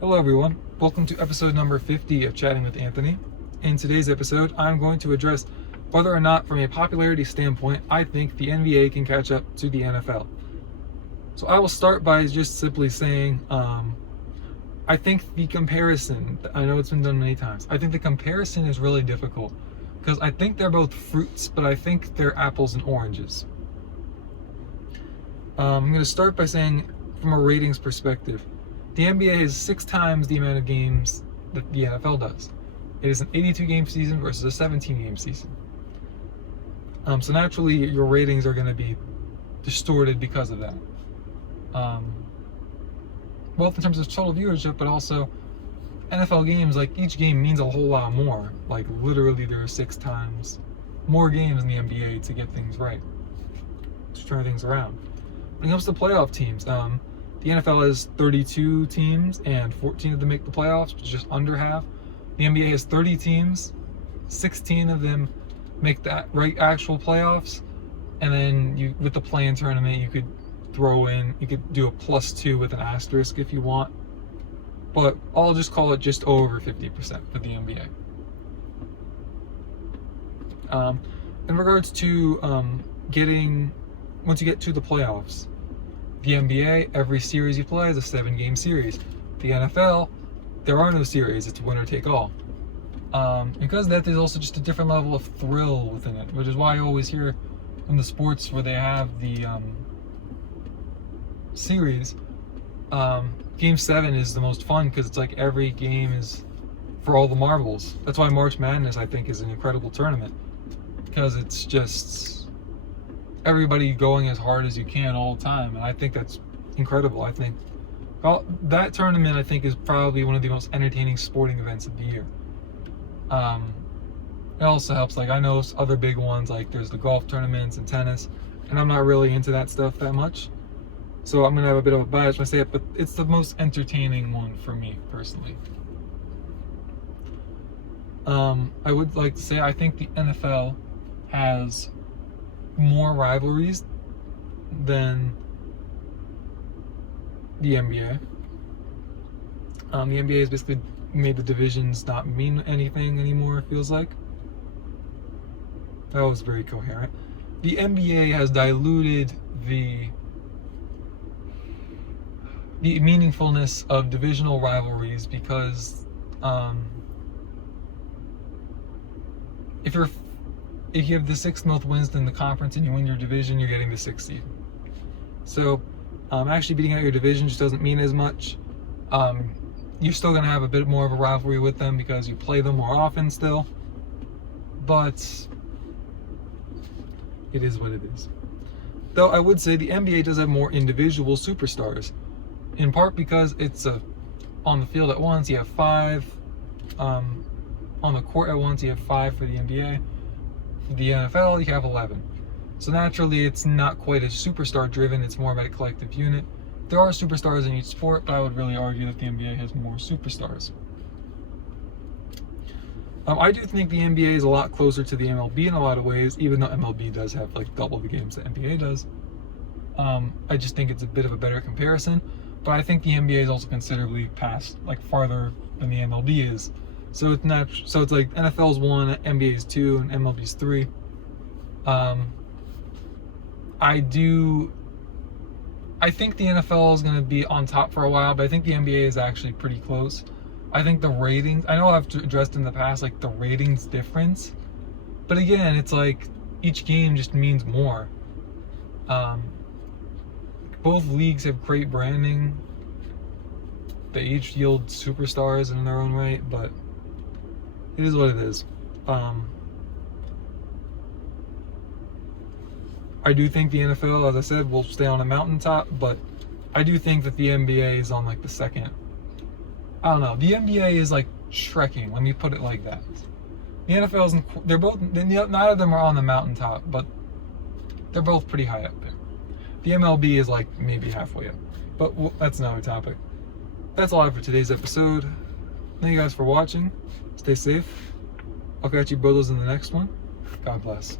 Hello everyone, welcome to episode number 50 of Chatting with Anthony. In today's episode, I'm going to address whether or not, from a popularity standpoint, I think the NBA can catch up to the NFL. So I will start by just simply saying, I think the comparison, I know it's been done many times, I think the comparison is really difficult because I think they're both fruits, but I think they're apples and oranges. I'm going to start by saying, from a ratings perspective, the NBA has 6 times the amount of games that the NFL does. It is an 82-game season versus a 17-game season. So naturally, your ratings are going to be distorted because of that. Both in terms of total viewership, but also NFL games, like each game means a whole lot more. Like literally there are 6 times more games in the NBA to get things right, to turn things around. When it comes to playoff teams, the NFL has 32 teams and 14 of them make the playoffs, which is just under half. The NBA has 30 teams, 16 of them make that actual playoffs, and then with the play-in tournament you could do a +2 with an asterisk if you want, but I'll just call it just over 50% for the NBA. In regards to once you get to the playoffs, the NBA, every series you play is a 7-game series. The NFL, there are no series, it's winner take all. Because of that, there's also just a different level of thrill within it, which is why I always hear in the sports where they have the series, Game 7 is the most fun because it's like every game is for all the marbles. That's why March Madness, I think, is an incredible tournament, because it's just everybody going as hard as you can all the time, and I think that's incredible. I think that tournament, I think, is probably one of the most entertaining sporting events of the year. It also helps, like, I know other big ones, like there's the golf tournaments and tennis, and I'm not really into that stuff that much, so I'm gonna have a bit of a bias when I say it, but it's the most entertaining one for me personally. I would like to say I think the NFL has more rivalries than the NBA. The NBA has basically made the divisions not mean anything anymore, it feels like. That was very coherent. The NBA has diluted the meaningfulness of divisional rivalries because if you have the 6th most wins in the conference and you win your division, you're getting the 6th seed. So actually beating out your division just doesn't mean as much. You're still going to have a bit more of a rivalry with them because you play them more often still. But it is what it is. Though I would say the NBA does have more individual superstars. In part because it's on the field at once, you have 5. On the court at once, you have 5 for the NBA. For the NFL, you have 11. So naturally, it's not quite as superstar driven, it's more about a collective unit. There are superstars in each sport, but I would really argue that the NBA has more superstars. I do think the NBA is a lot closer to the MLB in a lot of ways, even though MLB does have like double the games that NBA does. I just think it's a bit of a better comparison, but I think the NBA is also considerably farther than the MLB is. So it's not. So it's like NFL's 1, NBA's 2, and MLB's 3. I think the NFL is going to be on top for a while, but I think the NBA is actually pretty close. I think the ratings, I know I've addressed in the past, like the ratings difference, but again, it's like each game just means more. Both leagues have great branding. They each yield superstars in their own right, but it is what it is. I do think the NFL, as I said, will stay on a mountaintop, but I do think that the NBA is on like the second. I don't know. The NBA is like trekking. Let me put it like that. The NFL is, they're both, neither of them are on the mountaintop, but they're both pretty high up there. The MLB is like maybe halfway up, but that's another topic. That's all I have for today's episode. Thank you guys for watching. Stay safe. I'll catch you brothers in the next one. God bless.